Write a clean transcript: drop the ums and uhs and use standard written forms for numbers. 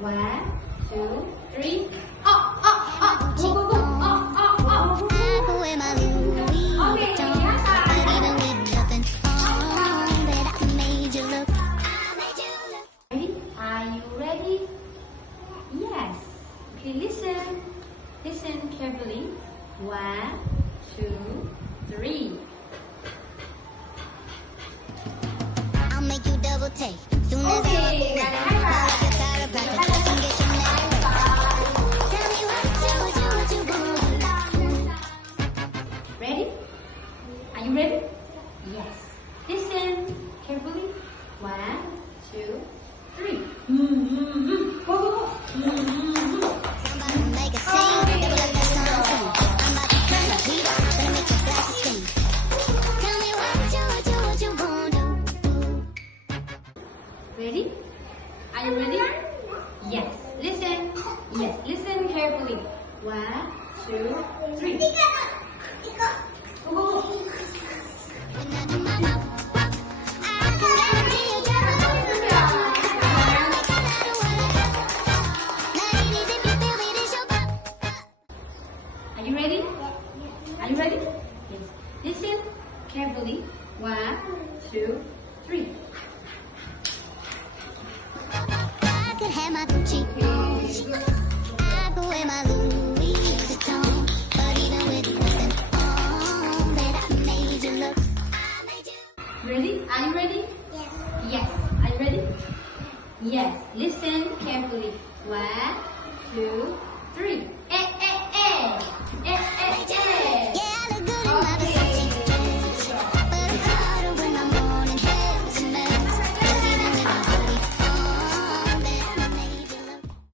1, 2, 3. Up, up, up. Go, go, go. Up, up, up. Okay, ready? Are you ready? Yes. Okay, listen. Listen carefully. 1, 2, 3. I'll make you double take. Soon as Okay, I look away, call up your chiropractor just to get your neck. Tell me what you gonna do. Ready? Are you ready? Yes. Listen carefully. 1, 2, 3. Go, go, go. Somebody make a scene, double up that song too. I'm about to turn the heat up, gonna make your glasses steam. Tell me what you gonna do. Ready? Are you ready? Yes. Listen. Yes. Listen carefully. 1, 2, 3. Go, go, go. When I do my walk, I can guarantee you trouble. I'll make a lot of what. Ladies, if you feel me, this your cup. Are you ready? Are you ready? Yes. Listen carefully. 1, 2, 3. I could have my Gucci on. I could wear my Louis Vuitton. But even with nothing on, that I made you look. Ready? Are you ready? Yes. Are you ready? Yes. Listen carefully. 1, 2, 3. Eh, eh, eh. Eh, eh, eh. Yeah, I look good in my